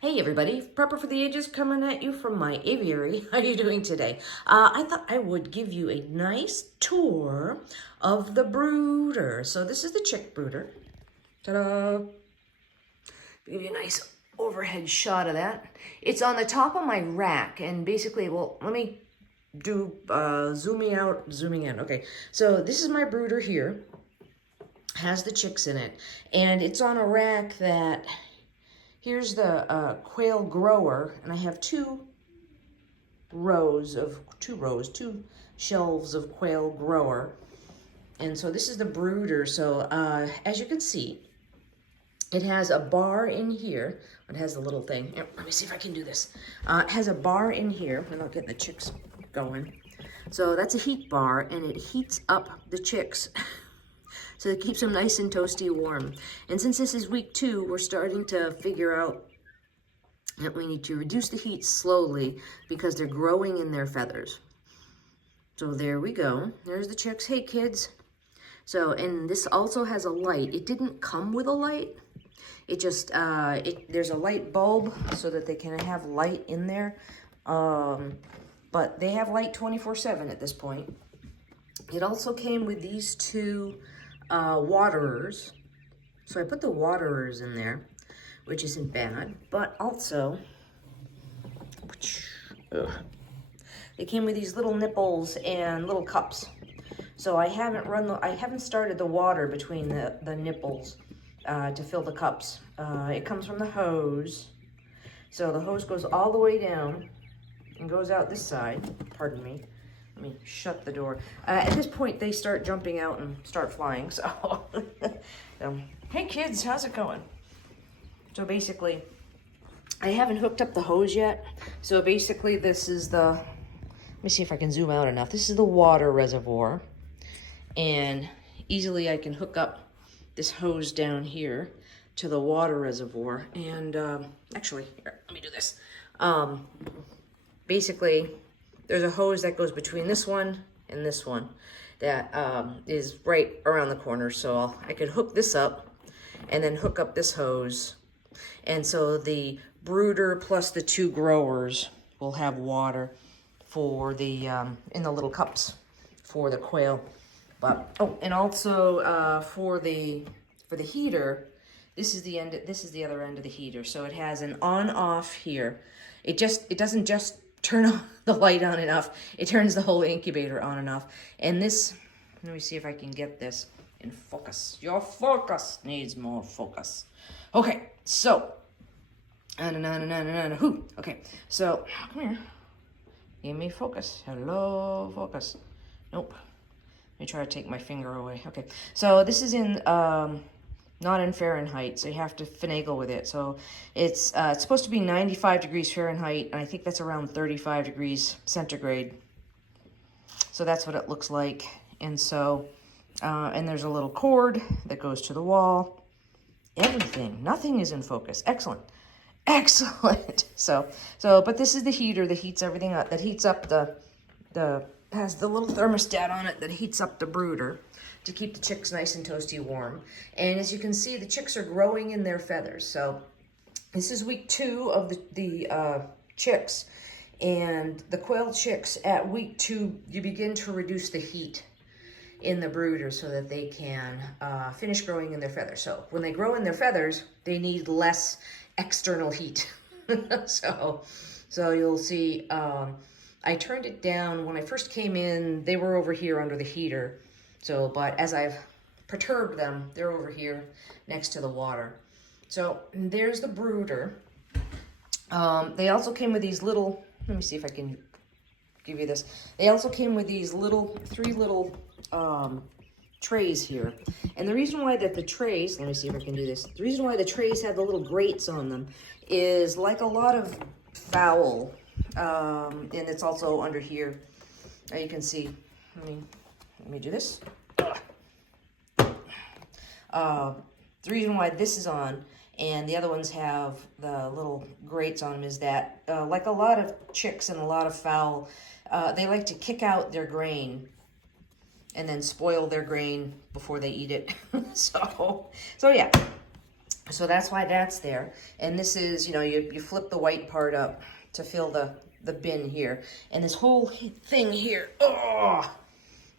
Hey everybody, Prepper for the Ages coming at you from my aviary. How are you doing today? I thought I would give you a nice tour of the brooder. So this is the chick brooder. Ta-da! Give you a nice overhead shot of that. It's on the top of my rack, and basically, well, let me do zooming out, zooming in. Okay, so this is my brooder here. Has the chicks in it, and it's on a rack that... Here's the quail grower, and I have two shelves of quail grower. And so this is the brooder. So as you can see, it has a bar in here. It has a little thing. Here, let me see if I can do this. It has a bar in here. I'm not getting the chicks going. So that's a heat bar, and it heats up the chicks. So it keeps them nice and toasty warm. And since this is week 2, we're starting to figure out that we need to reduce the heat slowly because they're growing in their feathers. So there we go. There's the chicks. Hey, kids. So, and this also has a light. It didn't come with a light. It just, there's a light bulb so that they can have light in there. But they have light 24/7 at this point. It also came with these two waterers. So I put the waterers in there, which isn't bad, but also they came with these little nipples and little cups. So I haven't started the water between the nipples to fill the cups. It comes from the hose. So the hose goes all the way down and goes out this side. Pardon me. Let me shut the door. At this point, they start jumping out and start flying. So, hey kids, how's it going? So basically, I haven't hooked up the hose yet. So basically, this is the, let me see if I can zoom out enough. This is the water reservoir. And easily I can hook up this hose down here to the water reservoir. And actually, here, let me do this. Basically, there's a hose that goes between this one and this one that is right around the corner. So I could hook this up and then hook up this hose. And so the brooder plus the two growers will have water for the, in the little cups for the quail. But, oh, and also for the heater, this is the other end of the heater. So it has an on-off here. It doesn't just turn the light on and off. It turns the whole incubator on and off. And this, let me see if I can get this in focus. Your focus needs more focus. Okay, so, okay, so, come here. Give me focus. Hello, focus. Nope. Let me try to take my finger away. Okay, so this is in, not in Fahrenheit, so you have to finagle with it. So it's supposed to be 95 degrees Fahrenheit, and I think that's around 35 degrees centigrade. So that's what it looks like. And so, and there's a little cord that goes to the wall. Everything, nothing is in focus. Excellent, excellent. So, but this is the heater that heats everything up, that heats up has the little thermostat on it that heats up the brooder to keep the chicks nice and toasty warm. And as you can see, the chicks are growing in their feathers. So this is week 2 of the chicks. And the quail chicks, at week 2, you begin to reduce the heat in the brooder so that they can finish growing in their feathers. So when they grow in their feathers, they need less external heat. so you'll see, I turned it down. When I first came in, they were over here under the heater. So, but as I've perturbed them, they're over here next to the water. So there's the brooder. They also came with these little, let me see if I can give you this. They also came with these three little trays here. And the reason why that the trays, let me see if I can do this. The reason why the trays have the little grates on them is like a lot of fowl. And it's also under here. Now you can see, let me do this. The reason why this is on and the other ones have the little grates on them is that, like a lot of chicks and a lot of fowl, they like to kick out their grain and then spoil their grain before they eat it. so yeah. So that's why that's there. And this is, you know, you flip the white part up to fill the bin here. And this whole thing here, oh,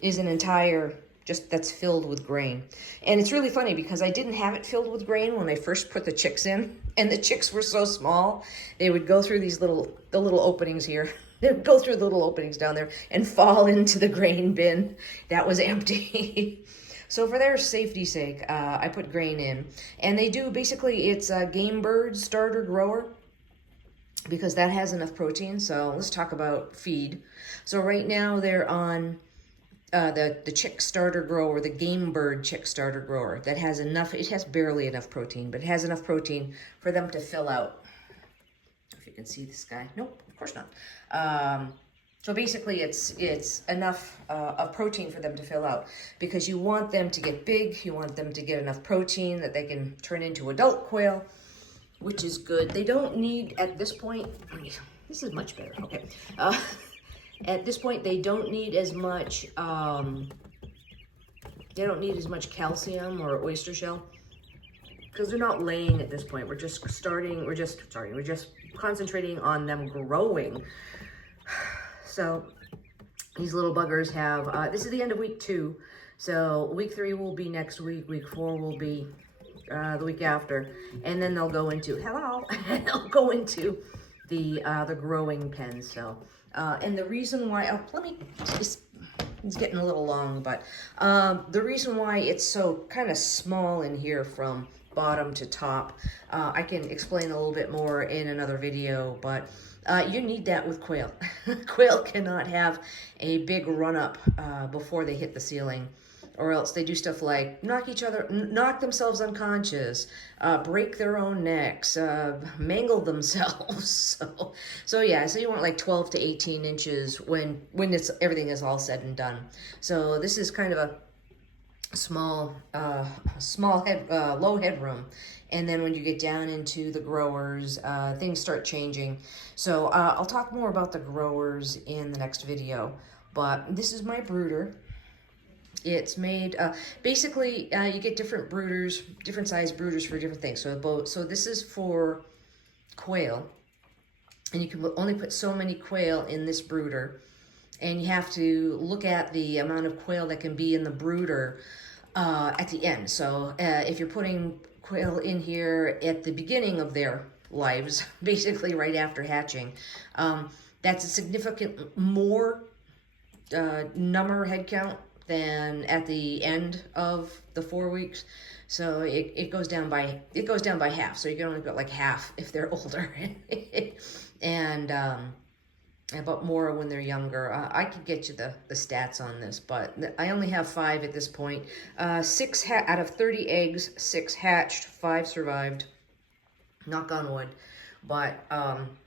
is an entire, just that's filled with grain. And it's really funny because I didn't have it filled with grain when I first put the chicks in. And the chicks were so small, they would go through these the little openings here. They would go through the little openings down there and fall into the grain bin that was empty. So for their safety's sake, I put grain in. And they do, basically, it's a game bird starter grower because that has enough protein. So let's talk about feed. So right now they're on the chick starter grower, the game bird chick starter grower. That has enough, it has barely enough protein, but it has enough protein for them to fill out. If you can see this guy. Nope, of course not. So basically it's enough of protein for them to fill out because you want them to get big, you want them to get enough protein that they can turn into adult quail, which is good. They don't need, at this point, this is much better, okay. At this point, they don't need as much, calcium or oyster shell because they're not laying at this point. We're just concentrating on them growing. So these little buggers have, this is the end of week 2. So week 3 will be next week. Week 4 will be the week after. And then they'll go into, they'll go into the growing pen. So, and the reason why, it's getting a little long, but the reason why it's so kind of small in here from bottom to top, I can explain a little bit more in another video, but you need that with quail. Quail cannot have a big run up before they hit the ceiling, or else they do stuff like knock themselves unconscious, break their own necks, mangle themselves. So yeah, so you want like 12 to 18 inches when everything is all said and done. So this is kind of a small low headroom. And then when you get down into the growers, things start changing. So I'll talk more about the growers in the next video. But this is my brooder. It's made, basically, you get different brooders, different size brooders for different things. So this is for quail. And you can only put so many quail in this brooder. And you have to look at the amount of quail that can be in the brooder at the end. So if you're putting quail in here at the beginning of their lives, basically right after hatching, that's a significant more number head count than at the end of the 4 weeks. So it goes down by half. So you can only put like half if they're older, and but more when they're younger. I could get you the stats on this, but I only have 5 at this point. 6 out of 30 eggs, 6 hatched, 5 survived. Knock on wood. But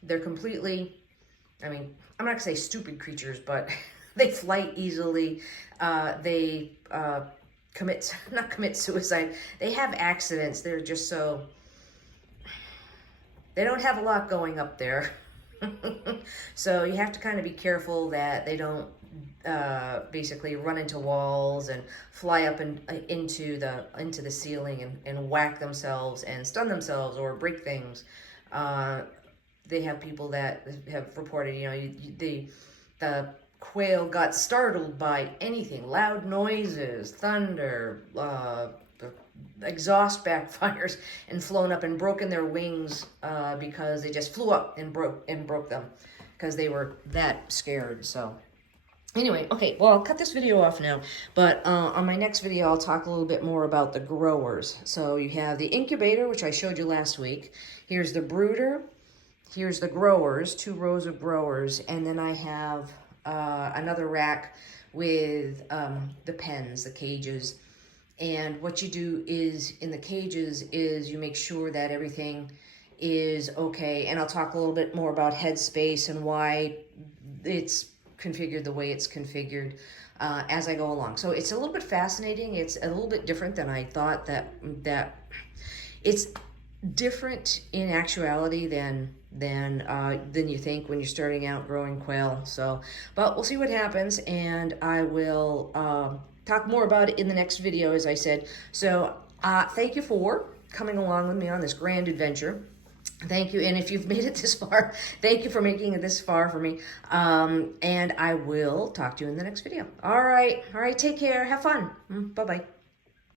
they're completely, I mean, I'm not gonna say stupid creatures, but they flight easily. They not commit suicide. They have accidents. They're just so, they don't have a lot going up there. So you have to kind of be careful that they don't basically run into walls and fly up into the ceiling and whack themselves and stun themselves or break things. They have people that have reported, you know, the quail got startled by anything, loud noises, thunder, exhaust backfires, and flown up and broken their wings because they just flew up and broke them because they were that scared. So anyway, okay, well, I'll cut this video off now, but on my next video I'll talk a little bit more about the growers. So you have the incubator, which I showed you last week. Here's the brooder, here's the growers, 2 rows of growers, and then I have another rack with the pens, the cages. And what you do is, in the cages, is you make sure that everything is okay. And I'll talk a little bit more about headspace and why it's configured the way it's configured as I go along. So it's a little bit fascinating. It's a little bit different than I thought. That it's different in actuality than you think when you're starting out growing quail. So, but we'll see what happens, and I will talk more about it in the next video, as I said. So thank you for coming along with me on this grand adventure. Thank you. And if you've made it this far, thank you for making it this far for me. And I will talk to you in the next video. All right. Take care. Have fun. Bye-bye.